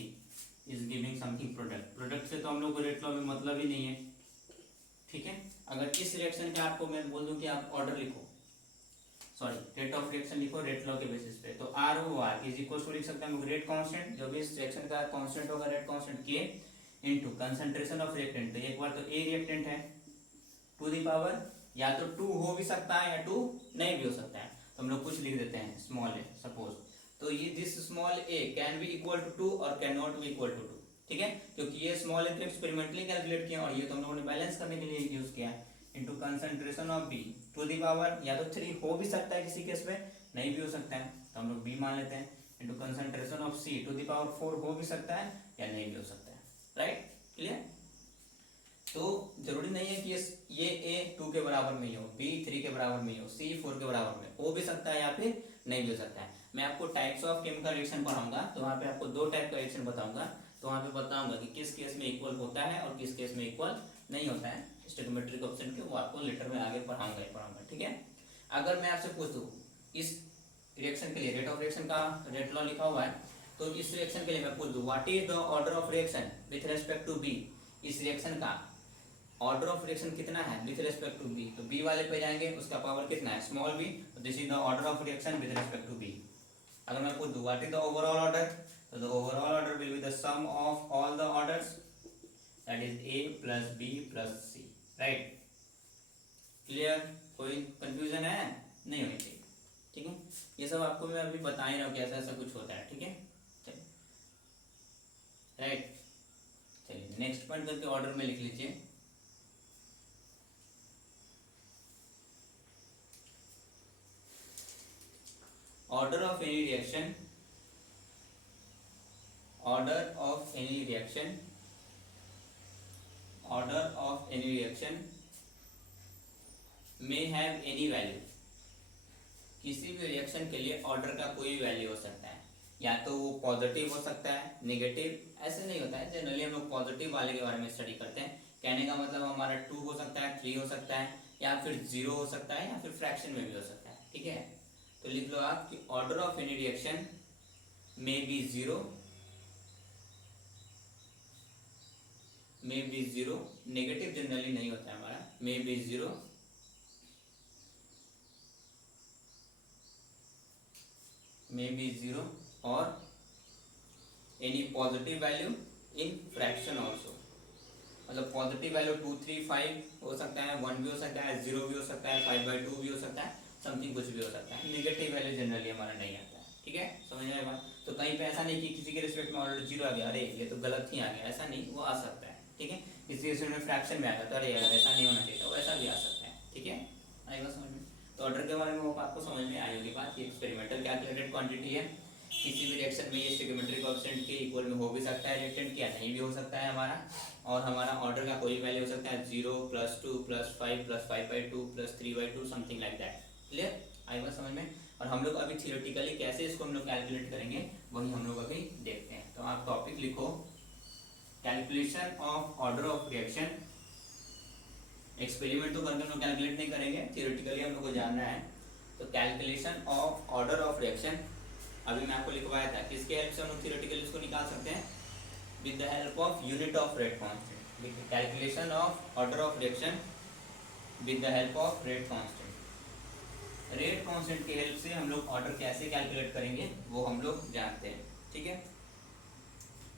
is giving something product. Product से तो हम लोग को रेट लॉ में मतलब ही नहीं है, ठीक है। अगर इस रिएक्शन का आपको मैं बोल दूं कि आप ऑर्डर लिखो, सॉरी रेट ऑफ रिएक्शन लिखो रेट लॉ के बेसिस पे, तो ROR इज इक्वल टू लिख सकते हैं हम रेट कांस्टेंट, जो भी इस रिएक्शन का कांस्टेंट होगा rate constant K into concentration of reactant. तो एक बार तो A रिएक्टेंट है टू द पावर या तो 2 हो भी सकता है या 2 नहीं भी हो सकता है, तो हम लोग कुछ लिख देते हैं स्मॉल a सपोज। तो ये this small a can be equal to 2 और can not be equal to 2, ठीक है, क्योंकि ये स्मॉल a तो एक्सपेरिमेंटली कैलकुलेट किया और ये तो हम लोगों ने बैलेंस करने के लिए यूज किया into concentration of b to the power या तो 3 हो भी सकता है किसी केस में, नहीं भी हो सकता है, तो हम लोग b मान लेते हैं into concentration of c to the power 4 हो भी सकता है या नहीं भी हो सकता है, राइट, क्लियर। तो जरूरी नहीं है कि ये A 2 के बराबर में ही हो, B 3 के बराबर में ही हो, C 4 के बराबर में हो भी सकता है या फिर नहीं भी हो सकता है। मैं आपको टाइप्स ऑफ केमिकल रिएक्शन पढ़ाऊंगा तो वहाँ पे आपको 2 टाइप का रिएक्शन बताऊंगा, तो वहाँ पे बताऊंगा कि किस केस में इक्वल होता है और किस केस में इक्वल नहीं होता है स्टोइकियोमेट्रिक कोएफिशिएंट के, वो आपको लेटर में आगे पढ़ाऊंगा, ठीक है। अगर मैं आपसे पूछ दूं इस रिएक्शन के लिए रेट ऑफ रिएक्शन का रेट लॉ लिखा हुआ है, तो इस रिएक्शन के लिए मैं पूछ दूं what is the order of reaction with respect to B, इस रिएक्शन का ऑर्डर ऑफ रिएक्शन कितना है विथ रेस्पेक्ट टू बी, तो बी वाले पे जाएंगे, उसका पावर कितना है स्मॉल बी, तो this is the order of reaction with respect to B. अगर मैं पूछ दूं what is the overall order, तो the overall order will be the sum of all the orders that is a + b + c, right, clear. कोई कंफ्यूजन है नहीं होनी चाहिए, ठीक है। ये सब आपको मैं अभी बता ही रहा हूँ कैसा ऐसा कुछ होता है, ठीक है, चलिए, राइट। चलिए नेक्स्ट पॉइंट करके ऑर्डर में लिख लीजिए, order of any reaction, order of any reaction, order of any reaction may have any value, किसी भी रिएक्शन के लिए ऑर्डर का कोई भी वैल्यू हो सकता है, या तो वो पॉजिटिव हो सकता है नेगेटिव ऐसे नहीं होता है, जनरली हम लोग पॉजिटिव वाले के बारे में स्टडी करते हैं, कहने का मतलब हमारा 2 हो सकता है 3 हो सकता है या फिर 0 हो सकता है या फिर फ्रैक्शन में भी हो सकता है, ठीक है। तो लिख लो आप कि order of any reaction may be 0, may be 0, negative generally नहीं होता है हमारा, मे बी 0, मे बी 0 और any positive value in fraction also, मतलब पॉजिटिव वैल्यू 2 3 5 हो सकता है, 1 भी हो सकता है, 0 भी हो सकता है, 5/2 भी हो सकता है, समथिंग कुछ भी हो सकता है, नेगेटिव वैल्यू जनरली हमारा नहीं आता है, ठीक है, समझ में आएगा। तो कहीं पे ऐसा नहीं कि किसी के रिस्पेक्ट में ऑर्डर 0 आ गया, अरे ये तो गलत ही आ गया, ऐसा नहीं, वो आ सकता है, ठीक है। किसी रिस्पेक्ट में फ्रैक्शन में आ गया तो अरे यार ऐसा नहीं होना चाहिए, तो ऐसा भी आ सकता है, ठीक है, आएगा समझ में। तो ऑर्डर के बारे में वो आपको समझ में आई होगी बात, ये एक्सपेरिमेंटल कैलकुलेटेड क्वांटिटी है, किसी भी रिएक्शन में ये स्टोइकियोमेट्रिक कोएफिशिएंट के इक्वल में हो भी सकता है रिएक्टेंट के, या नहीं भी हो सकता है हमारा, और हमारा ऑर्डर का कोई वैल्यू हो सकता है 0 + 2 + 5 + 5/2 + 3/2 समथिंग लाइक दैट, क्लियर, आई बात समझ में। और हम लोग अभी थियोरेटिकली कैसे इसको हम लोग कैलकुलेट करेंगे वही हम लोग अभी देखते हैं। तो आप टॉपिक लिखो calculation of order of reaction, experiment तो करके हम लोग कैलकुलेट नहीं करेंगे, थियोरेटिकली हम लोग को जानना है। तो calculation of order of reaction अभी मैं आपको लिखवाया था, किसके हेल्प से हम लोग थियोरेटिकली इसको निकाल सकते हैं, with the help of unit of rate constant. देखिए calculation of order of reaction with the help of rate constant, rate constant की हेल्प से हम लोग ऑर्डर कैसे कैलकुलेट करेंगे वो हम लोग जानते हैं, ठीक है।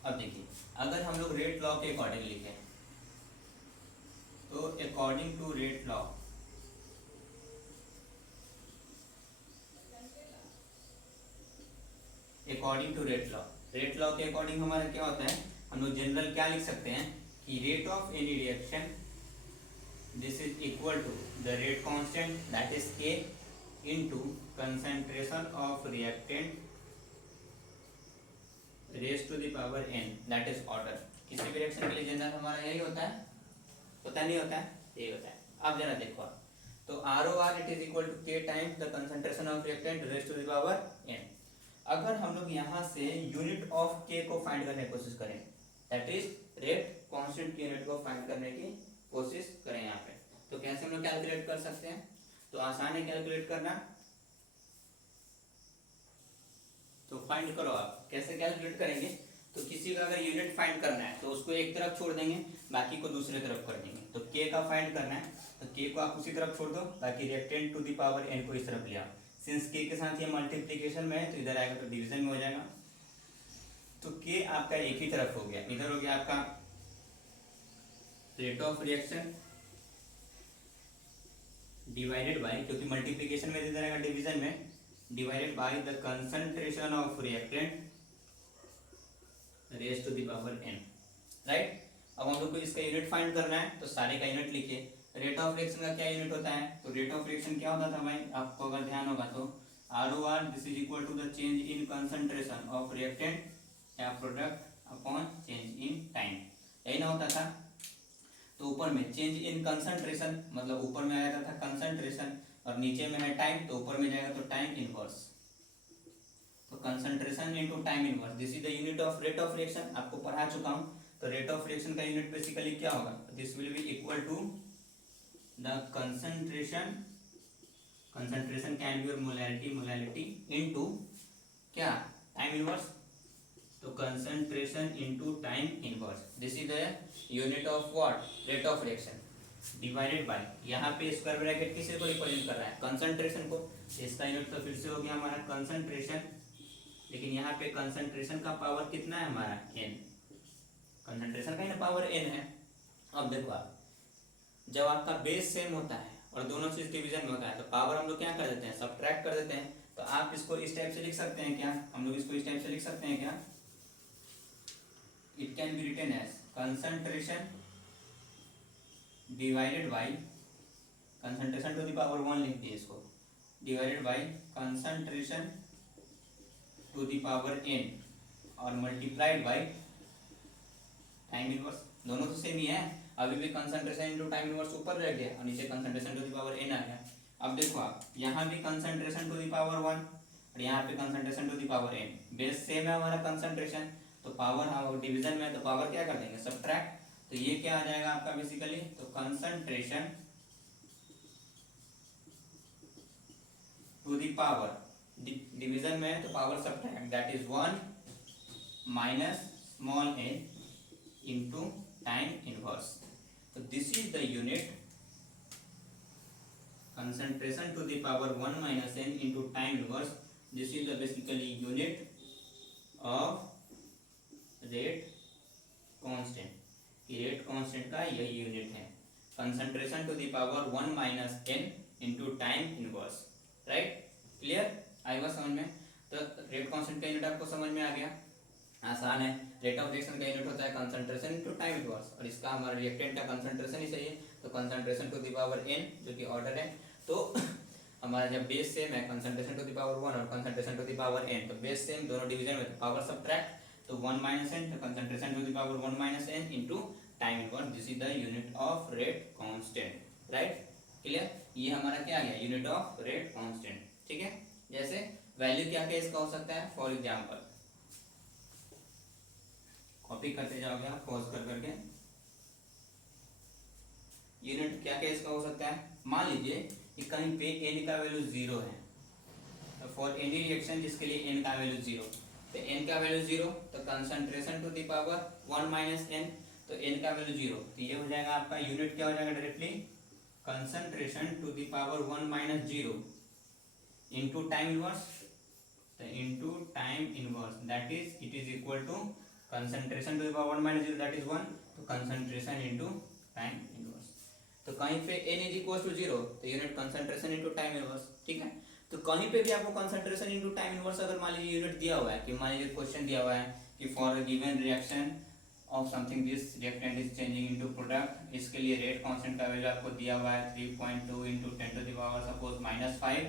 अब देखिए, अगर हम लोग रेट लॉ के अकॉर्डिंग लिखें तो according to rate law, according to rate law के अकॉर्डिंग हमारा क्या होता है, हम लोग जनरल क्या लिख सकते हैं कि rate of any reaction this is equal to the rate constant that is k into concentration of reactant raise to the power n that is order. किसी भी रिएक्शन के लिए जनरल हमारा यही होता है, पता नहीं होता है, यही होता है। अब जरा देखो आप, तो ROR it is equal to k times the concentration of reactant raise to the power n। अगर हम लोग यहाँ से यूनिट ऑफ k को फाइंड करने की कोशिश करें, दैट इज रेट कांस्टेंट की यूनिट को फाइंड करने की कोशिश करें यहाँ पे, तो कैसे हम लोग कैलकुलेट कर सकते हैं, तो आसान है कैलकुलेट करना। तो फाइंड करो आप, कैसे कैलकुलेट करेंगे, तो किसी का अगर यूनिट फाइंड करना है तो उसको एक तरफ छोड़ देंगे, बाकी को दूसरे तरफ कर देंगे। तो k का फाइंड करना है तो k को आप उसी तरफ छोड़ दो, बाकी reactant to the power n को इस तरफ ले आओ। सिंस k के साथ ये मल्टीप्लिकेशन में है तो इधर आएगा तो डिवीजन में हो जाएगा, तो k आपका एक ही तरफ हो गया, इधर हो गया आपका rate of reaction divided by, क्योंकि मल्टीप्लिकेशन में इधर आएगा डिवीजन में, divided by the concentration of reactant raise to the power n, right. अब हम लोग को इसका यूनिट फाइंड करना है तो सारे का यूनिट लिखिए। रेट ऑफ रिएक्शन का क्या यूनिट होता है, तो रेट ऑफ रिएक्शन क्या होता था भाई, आपको अगर ध्यान होगा तो ROR this is equal to the change in concentration of reactant या product upon change in time, यही ना होता था। तो ऊपर में चेंज इन कंसंट्रेशन मतलब ऊपर में आया था कंसंट्रेशन और नीचे में है टाइम, तो ऊपर में जाएगा तो टाइम इनवर्स, तो concentration into time inverse this is the unit of rate of reaction, आपको पढ़ा चुका हूं। तो रेट ऑफ रिएक्शन का यूनिट बेसिकली क्या होगा, this will be equal to the concentration, concentration can be molarity, molarity into क्या टाइम इनवर्स, तो concentration into time inverse this is the unit of what, rate of reaction divided by, यहाँ पे स्क्वायर ब्रैकेट किसी को रिप्रेजेंट कर रहा है, कंसंट्रेशन को, इसका यूनिट तो फिर से हो गया हमारा कंसंट्रेशन, लेकिन यहाँ पे कंसंट्रेशन का पावर कितना है हमारा n, कंसंट्रेशन का ही ना पावर n है। अब देखो आप, जब आपका बेस सेम होता है और दोनों चीज डिवीजन में होता है तो पावर हम लोग क्या कर देते हैं, सब्ट्रैक्ट कर देते हैं। तो आप इसको इस टाइप से लिख सकते हैं क्या, हम लोग इसको इस टाइप से लिख सकते हैं क्या, it can be written as concentration divided by, concentration to the power 1 लिख दिए इसको, divided by concentration to the power n और मल्टीप्लाइड बाई टाइम इनवर्स, दोनों तो सेम ही है। अभी भी कंसंट्रेशन इनटू टाइम इनवर्स ऊपर रह गया और नीचे concentration to the power n आ गया। अब देखो आप, यहाँ भी कंसंट्रेशन टू द पावर 1 और यहाँ पे concentration to the power n, base same है हमारा कंसंट्रेशन, तो पावर हम डिवीजन में तो पावर क्या कर देंगे, सब्ट्रैक्ट, तो ये क्या आ जाएगा आपका बेसिकली, तो concentration to the power, division में तो power subtract that is 1 minus small n into time inverse, so this is the unit concentration to the power 1 minus n into time inverse, this is the basically unit of rate constant, rate constant का यही यूनिट है, concentration to the power 1 minus n into time inverse, right, clear, आएगा समझ में। तो रेट कांस्टेंट का यूनिट आपको समझ में आ गया, आसान है। रेट ऑफ रिएक्शन का यूनिट होता है कंसंट्रेशन इनटू टाइम इनवर्स और इसका हमारा रिएक्टेंट का कंसंट्रेशन ही सही है, तो concentration to the power n जो कि ऑर्डर है, तो हमारा जब बेस सेम है कंसंट्रेशन टू द पावर 1 और concentration to the power n, तो बेस सेम दोनों डिवीजन में तो पावर सब्ट्रैक्ट, तो 1 माइनस n, तो concentration to the power 1 minus n into time inverse this is the unit of rate constant, right, clear. ये हमारा क्या आ गया, यूनिट ऑफ रेट कांस्टेंट, ठीक है। जैसे वैल्यू क्या क्या इसका हो सकता है, फॉर एग्जांपल कॉपी करते जाओगे आप पॉज कर करके, यूनिट क्या क्या इसका हो सकता है, मान लीजिए कि कहीं पे n का वैल्यू 0 है, तो फॉर एनी रिएक्शन जिसके लिए n का वैल्यू 0, तो n का वैल्यू 0 तो concentration to the power 1 minus n, तो n का वैल्यू 0, तो ये हो जाएगा आपका यूनिट क्या हो जाएगा directly, concentration to the power 1 minus 0 into time inverse, तो into time inverse that is it is equal to concentration to the power 1 minus 0 that is 1, तो कंसंट्रेशन इनटू टाइम इनवर्स। तो कहीं पे n इज इक्वल टू 0 तो unit concentration into time inverse, ठीक है। तो कहीं पे भी आपको कंसंट्रेशन इनटू टाइम इनवर्स अगर मान लीजिए यूनिट दिया हुआ है कि मान लीजिए क्वेश्चन दिया हुआ है कि for a given reaction of something this reactant is changing into product, इसके लिए रेट कांस्टेंट का वैल्यू आपको दिया हुआ है 3.2 into 10 to the power suppose -5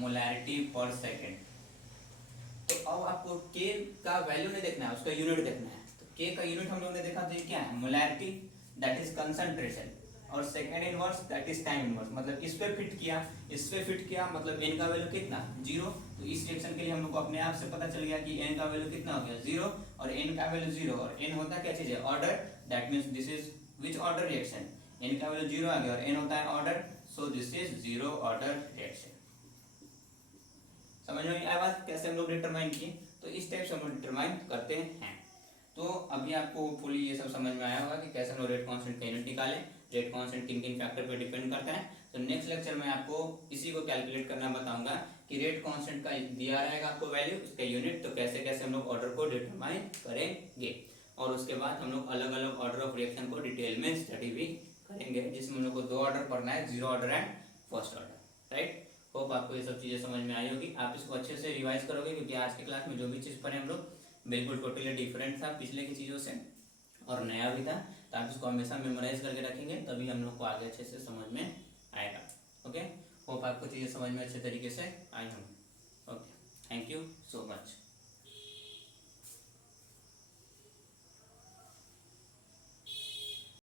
molarity per second. तो अब आपको के का वैल्यू नहीं देखना है, उसका यूनिट देखना है। तो के का यूनिट हम लोगों ने देखा तो क्या है, मोलैरिटी दैट इज कंसंट्रेशन, और second inverse that is time inverse. मतलब इस पे फिट किया मतलब n का वैल्यू कितना 0। तो इस रिएक्शन के लिए हम लोग को अपने आप से पता चल गया कि n का वैल्यू कितना हो गया 0, और n का वैल्यू 0, और n होता है क्या चीज है, order. That means this is which order reaction, n का वैल्यू 0 आ गया और n होता है order, so this is zero order reaction. समझ में आया बात कैसे हम लोग डिटरमाइन किए, तो इस टाइप से हम लोग डिटरमाइन करते हैं। तो अभी आपको फुली ये सब समझ में आया होगा कि कैसे हम लोग रेट कांस्टेंट का यूनिट निकालें, रेट कांस्टेंट किन किन फैक्टर पे डिपेंड करता है। तो नेक्स्ट लेक्चर में आपको इसी को कैलकुलेट करना बताऊंगा कि रेट कांस्टेंट का दिया रहेगा आपको वैल्यू, उसका यूनिट, तो कैसे कैसे हम लोग ऑर्डर को डिटरमाइन करेंगे, और उसके बाद हम लोग अलग अलग ऑर्डर ऑफ रिएक्शन को डिटेल में स्टडी भी करेंगे, जिसमें हम लोग को 2 ऑर्डर पढ़ना है, 0 order and first order, right. Hope आपको ये सब चीज़ें समझ में आई होगी, आप इसको अच्छे से रिवाइज करोगे, क्योंकि आज के क्लास में जो भी चीज़ पढ़े हम लोग बिल्कुल टोटली डिफरेंट था पिछले की चीज़ों से, और नया भी था। तो आप इसको हमेशा मेमोराइज करके रखेंगे, तभी हम लोग को आगे अच्छे से समझ में आएगा। ओके, होप आपको चीज़ें समझ में अच्छे तरीके से आई होंगी। Okay, thank you so much.